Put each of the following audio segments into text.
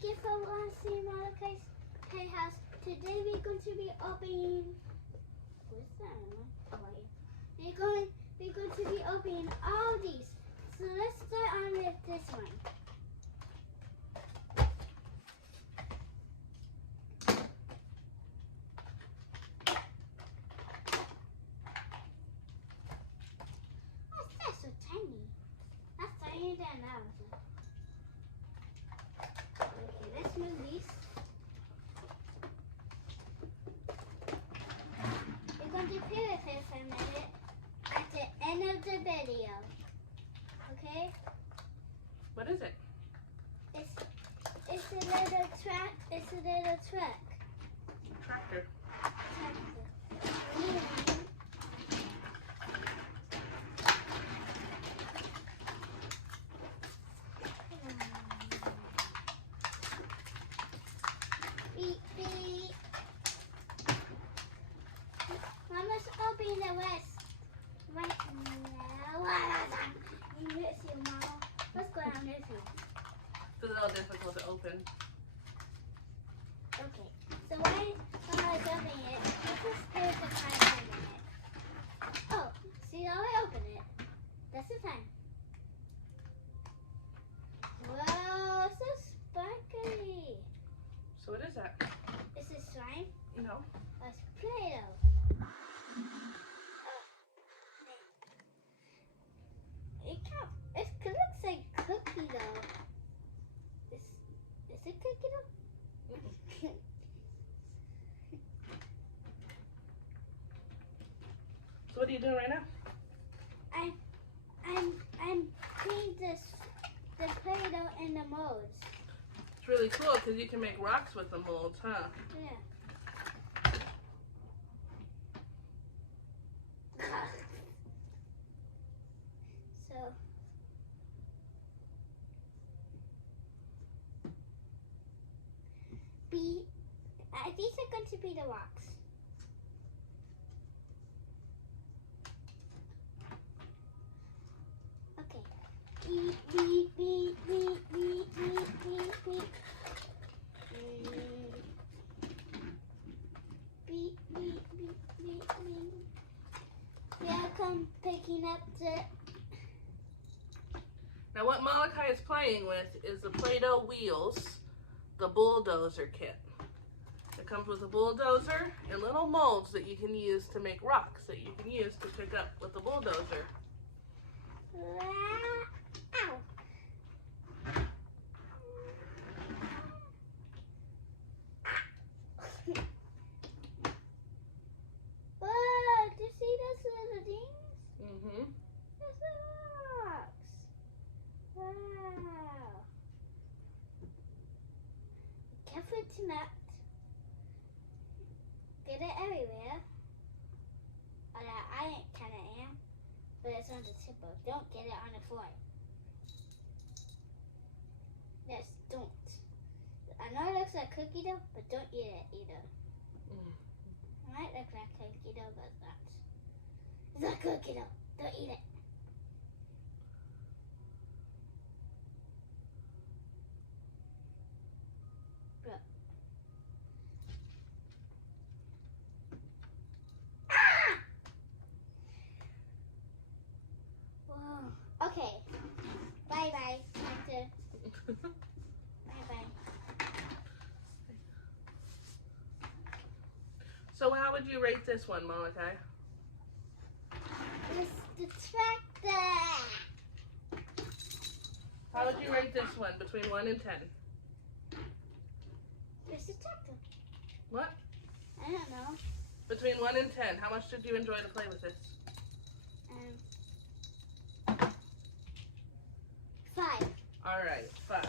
Thank you for watching Malachis Playhouse. Today we're going to be opening. What's that? Oh, yeah. We're going to be opening all these. So let's start on with this one. What's that so tiny? That's tinier than that one. Okay, let's move these. We're going to play with it for a minute at the end of the video. Okay? What is it? It's a little truck. It's a little truck. Tractor. Beep, beep. Mama's opening the rest right now. You miss you, Mama. What's going on with you? It's a little difficult to open. Okay, so why Mama's opening it? Let's just give the time for a minute. Oh, see how I open it? That's the time. Whoa, so sparkly. So what is that? Is it slime? No. Let's Play-Doh. It looks like cookie dough. Is it cookie dough? So what are you doing right now? I'm putting the Play-Doh in the molds. It's really cool because you can make rocks with the molds, huh? Yeah. So these are going to be the rocks. Okay. Beep, beep, beep, beep, beep, beep, beep, beep. Beep, beep, beep, beep, beep. Here I come picking up the... Now what Malachi is playing with is the Play-Doh wheels, the bulldozer kit. It comes with a bulldozer and little molds that you can use to make rocks that you can use to pick up with the bulldozer. Ow! Whoa! Do you see those little things? Mm-hmm. Those little rocks. Wow. Careful to not get it everywhere. Although I kind of am, but it's on the tip of. Don't get it on the floor. Yes, don't. I know it looks like cookie dough, but don't eat it either. It might look like cookie dough, but it's not. It's not cookie dough. Don't eat it. Look. Ah! Whoa. Okay. Bye bye. Time to. Bye bye. So how would you rate this one, Malachi? It's the tractor. How would you rate this one between 1 and 10? It's the tractor. What? I don't know. Between 1 and 10, how much did you enjoy to play with this? 5. All right, 5.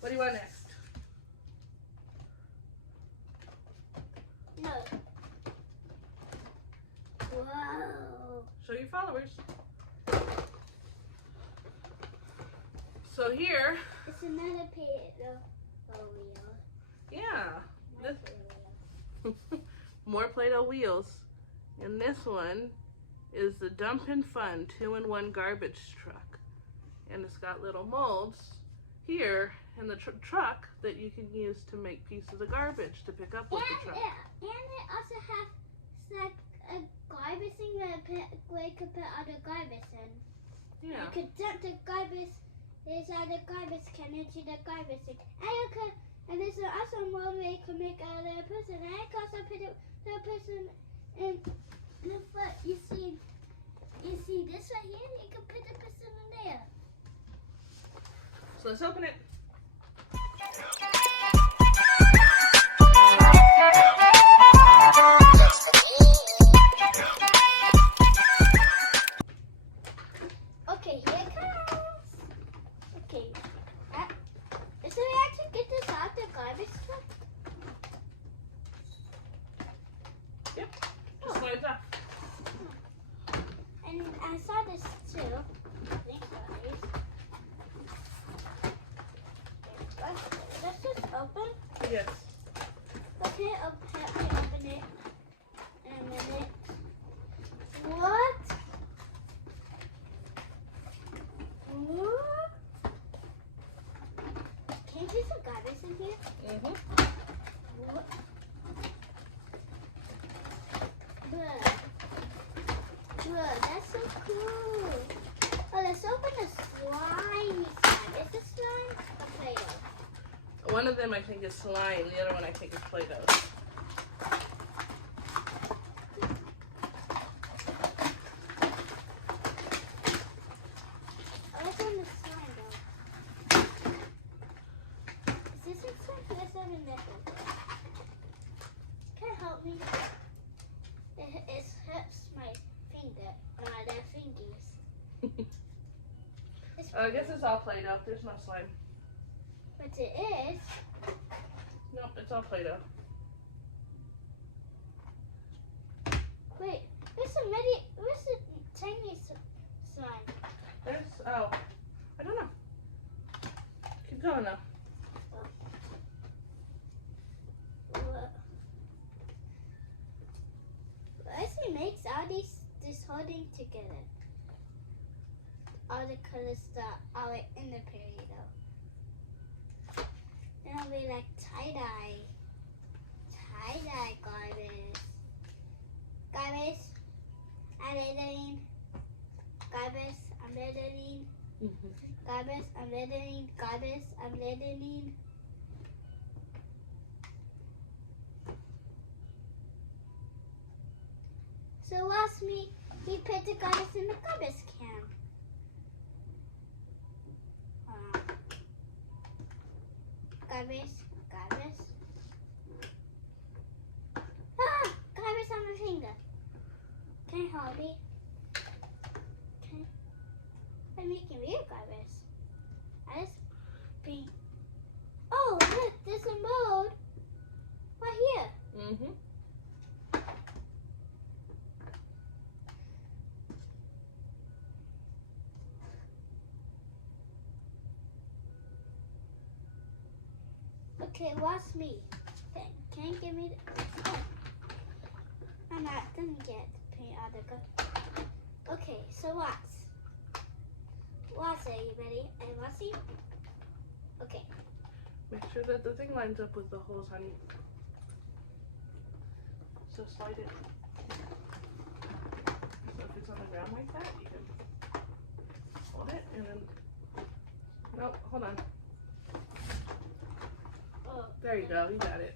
What do you want next? No. Whoa. Show your followers. So here, It's another Play-Doh wheel. yeah, Another this, wheel. more Play-Doh wheels. And this one is the Dump and Fun 2-in-1 garbage truck. And it's got little molds here in the truck that you can use to make pieces of garbage to pick up with the truck. And it also has like a garbage thing where you could put all the garbage in. Yeah. You could dump the garbage inside the garbage can into the garbage thing. And there's also one way you can make a person. And I can also put the person in the foot. You see this right here? You can put the person in there. So let's open it. Okay, here it comes. Okay. So we actually get this out the garbage truck? Yep. Just slides off. And I saw this too. Thanks, guys. Let's just open. Yes. Okay, I open it in a minute. What? What? Can you put some garbage in here? Mm-hmm. What? Good. Good. That's so cool. Oh, let's open the slimy side. Is this slime or Play-Doh? One of them I think is slime. The other one I think is Play-Doh. Oh, let's open the slime though. Is this it slime? Let's open this one. Can you help me? It hurts my finger. My left fingers. I guess it's all Play-Doh. There's no slime. But it is. Nope, it's all Play-Doh. Wait, where's the tiny slime? There's, oh, I don't know. Keep going though. Leslie makes all this holding together. All the colors that are in the period though. Then I'll be like tie-dye. Tie-dye garbage. Garbage. I'm lettering. Garbage. I'm lettering. Garbage. I'm lettering. Garbage. I'm lettering. So watch me. We put the garbage in the garbage can. Garbage. Garbage. Ah! Garbage on my finger. Can you hold it? Okay. I'm making real garbage. I just be. Oh, look, there's a mold right here. Mm-hmm. Okay, watch me. Can you give me the... Oh. I'm not gonna get paint on the good. Okay, so watch. Watch, are you ready? And watch it. Okay. Make sure that the thing lines up with the holes, honey. So slide it. So if it's on the ground like that, you can hold it and then... Nope, hold on. Oh, There you go, you got it.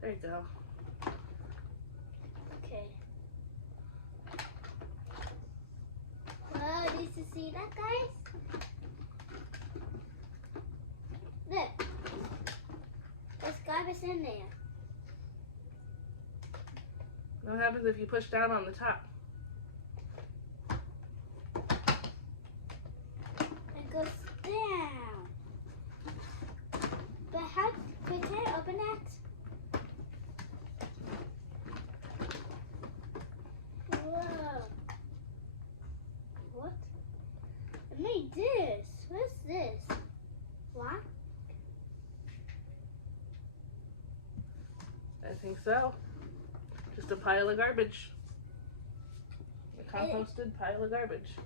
There you go. okay. Whoa, did you see that, guys? Look. There's garbage in there. What happens if you push down on the top? It goes down. But how, can I open that? Whoa. What? I made this. What's this? What? I think so. Just a pile of garbage. A composted pile of garbage.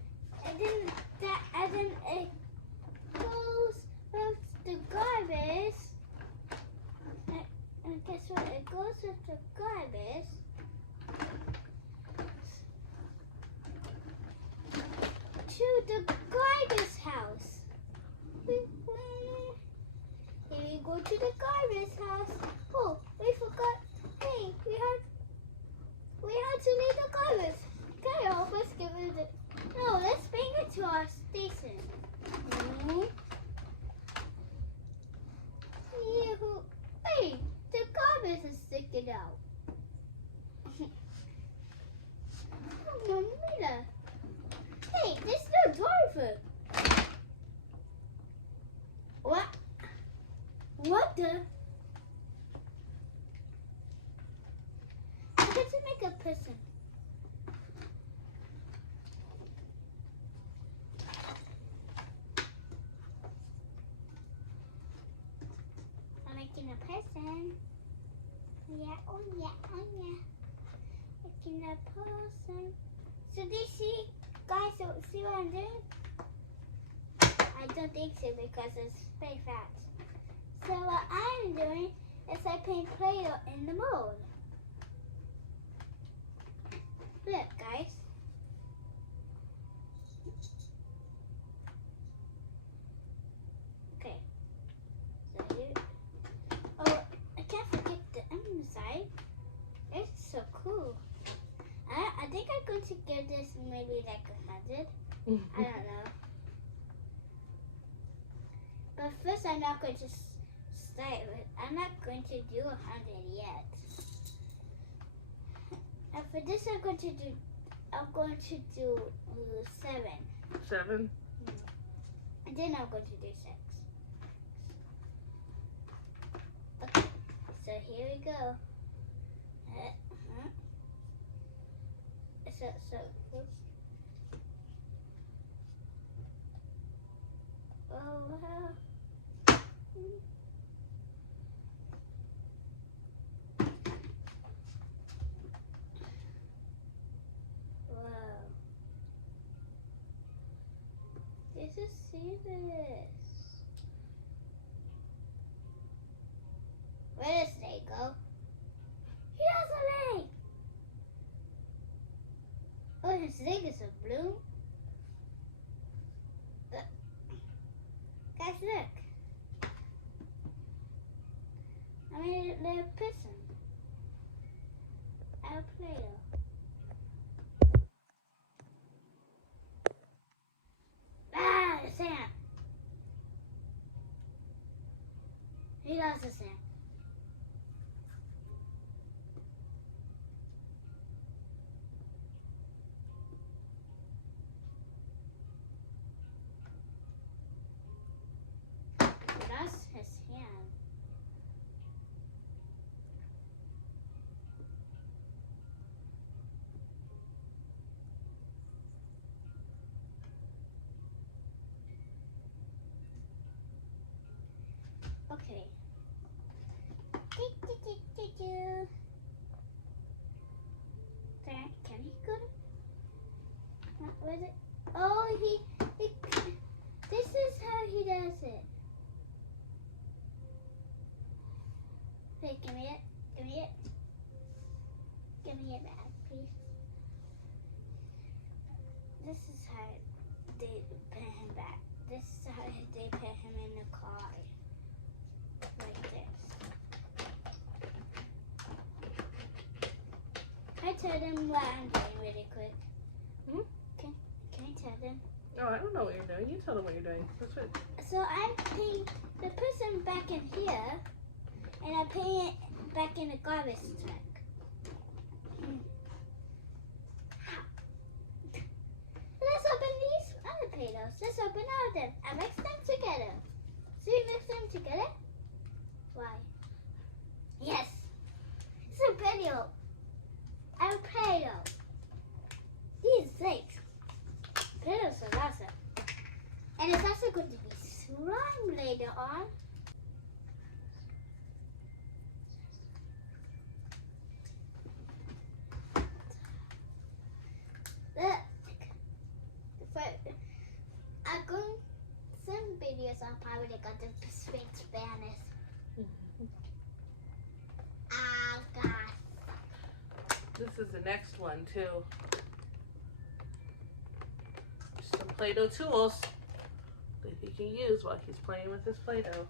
And then it goes to the garbage house. Oh, we forgot. Hey, we had to leave the garbage. Okay, let's get rid of it. No, let's bring it to our station. Hey, the garbage is sticking out. Mamma. Hey, there's no driver. What? What the? I get to make a person. I'm making a person. Yeah, oh yeah, oh yeah. Making a person. So they see, guys, see what I'm doing? I don't think so because it's very fast. So what I'm doing is I paint Play-Doh in the mold. Look, guys. Okay. So here. Oh, I can't forget the inside. It's so cool. I think I'm going to give this maybe like 100. I don't know. But first, I'm not going to start with. I'm not going to do 100 yet. And for this, I'm going to do 7. 7? And then I'm going to do 6. Okay, so here we go. So oh wow. Wow. This is serious. Where does they go? He has a leg. Oh, his leg is a blue. Guys, look. I made a little person. I'll play though. Ah, the sand. He lost the sand. That's his hand. Okay. Can he go to? Where is it? Oh, he. This is how he does it. Hey, give me it. Give me it. Give me it back, please. This is how they put him back. This is how they put him in the car. Like this. Can I tell them what I'm doing really quick? Can I tell them? No, I don't know what you're doing. You tell them what you're doing. That's what... So I'm putting the person back in here, and I'm putting it back in the garbage truck. Let's open these other Play-Dohs. Let's open all of them and mix them together. So we mix them together? Why? Yes. It's a Play-Doh. I'm Play-Doh. These things. Play-Dohs are awesome. And it's also going to be slime later on. Look. I'm going some videos on how they got the speak Spanish. Ah, God. This is the next one, too. Some Play-Doh tools that he can use while he's playing with his Play-Doh.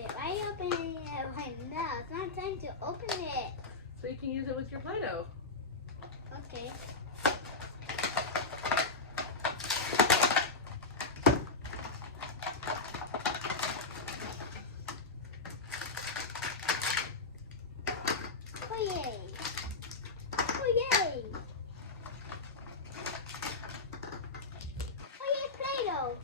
it. Why are you opening it right now? It's not time to open it. So you can use it with your Play-Doh. Okay. Oh yay! Oh yay! Oh yay, Play-Doh!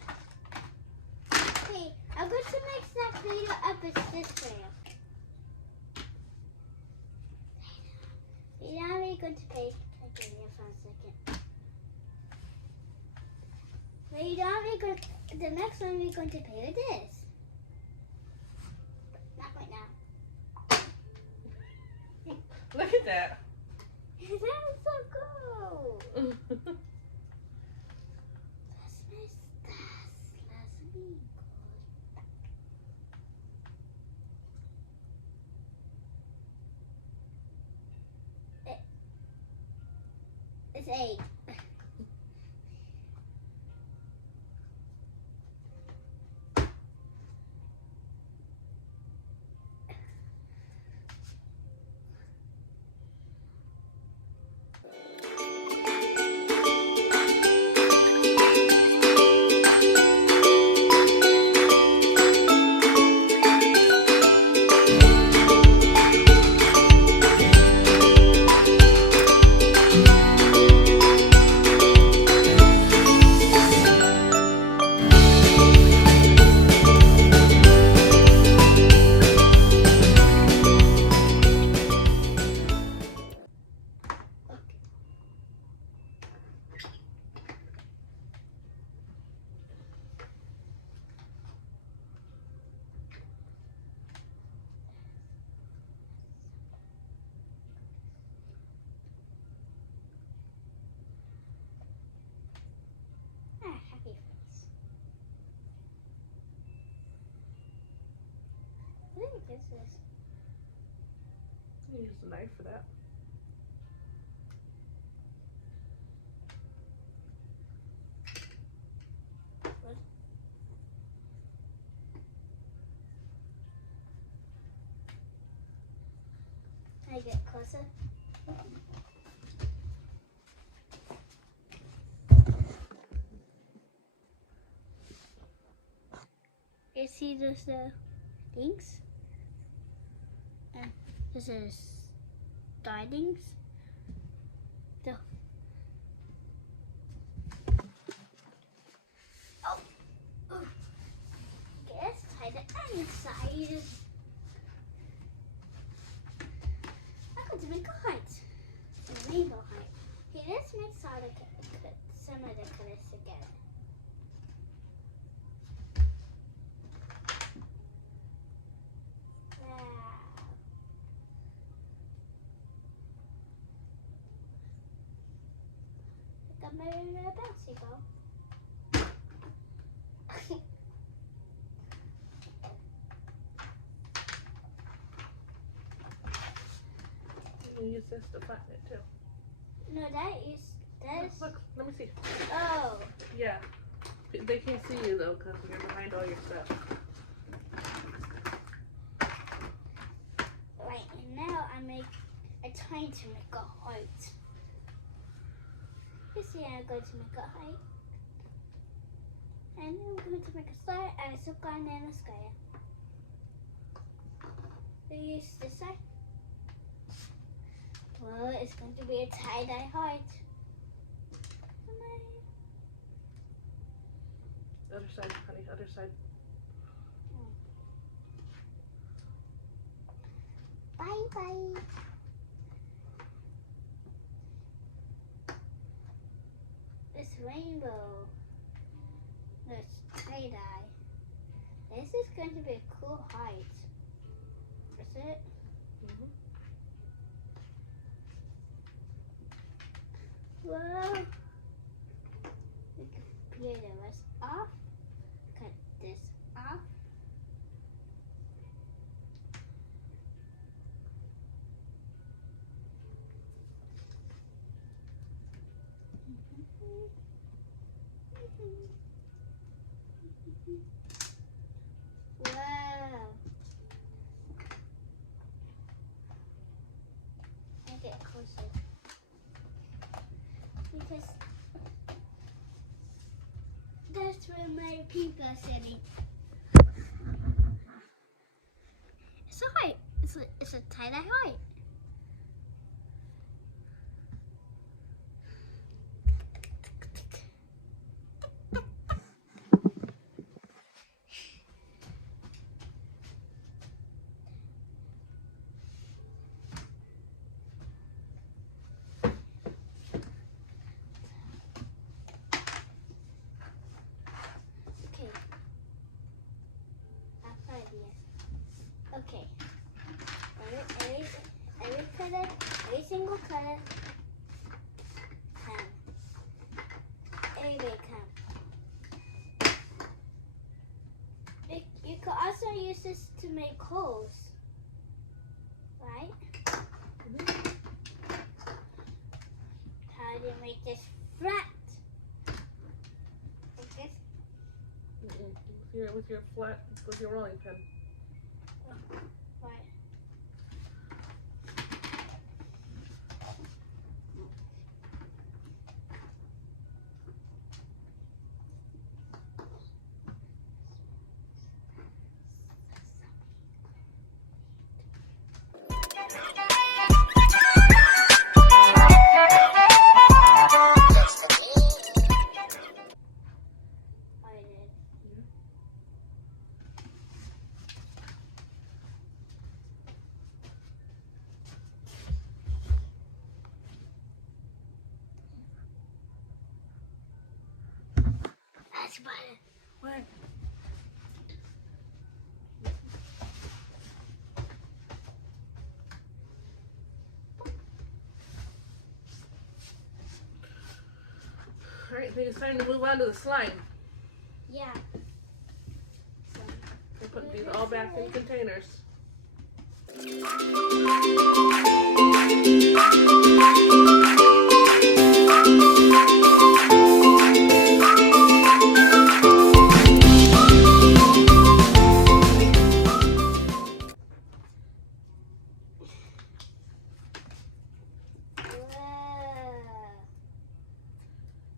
Okay, I'm going to mix that Play-Doh up with this Play-Doh. Now we're going to play. Okay, here for a second. The next one we're going to play with this. Not right now. Look at that. That is so cool. Let's mix this. Let's be good. It's 8. Happy face. I think this is. You use a knife for that. Can I get closer? You see those things? This is startings. So. Oh. Okay, let's tie the inside. I'm going to make a heart. A rainbow heart. Okay, let's mix all some of the colors together. My little bouncy ball. You can use this to flatten it too. No, that is. Look, let me see. Oh. Yeah. They can't see you though because you're behind all your stuff. Right, and now I'm trying to make a heart. You see, I'm going to make a heart. And I'm going to make a star, a circle, and then a square. We use this side. Well, it's going to be a tie-dye heart. Other side, honey, other side. Bye-bye. This rainbow, this tie-dye. This is going to be a cool height. Is it? Mm-hmm. Well, we can peel the rest off. Cut this off. Wow. my pink city. It's a heart. It's a tie-dye heart. Okay. Every color, every single color, every come. You could also use this to make holes, right? How do you make this flat? Like this? With your rolling pin. Right. That's about it. What? Alright, I think it's time to move on to the slime. Yeah. We're putting these all back in containers.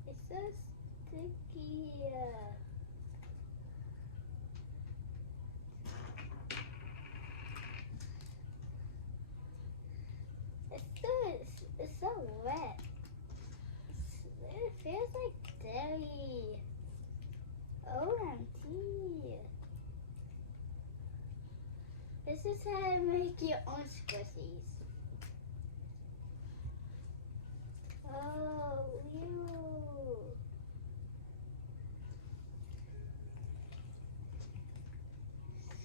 It's so sticky. It's so wet. It feels like dairy. OMG. This is how you make your own squishies. Oh, ew.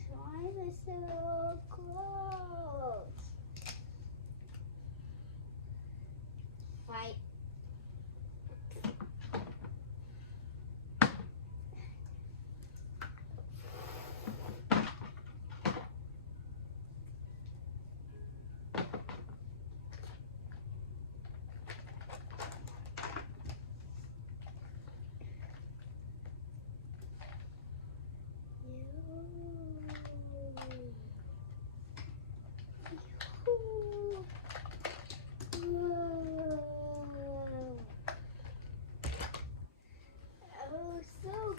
Slime is so gross. Right.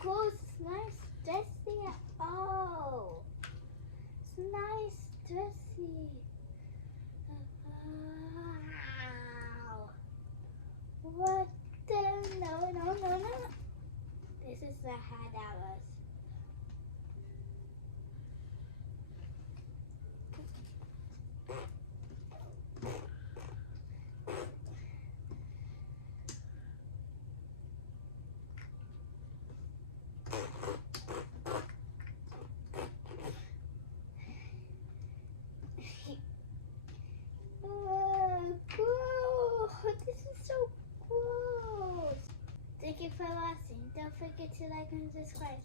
Close. It's nice, dressy at all. It's nice, dressy. Wow. What the? No. This is the hard hours. This is so gross. Thank you for watching. Don't forget to like and subscribe.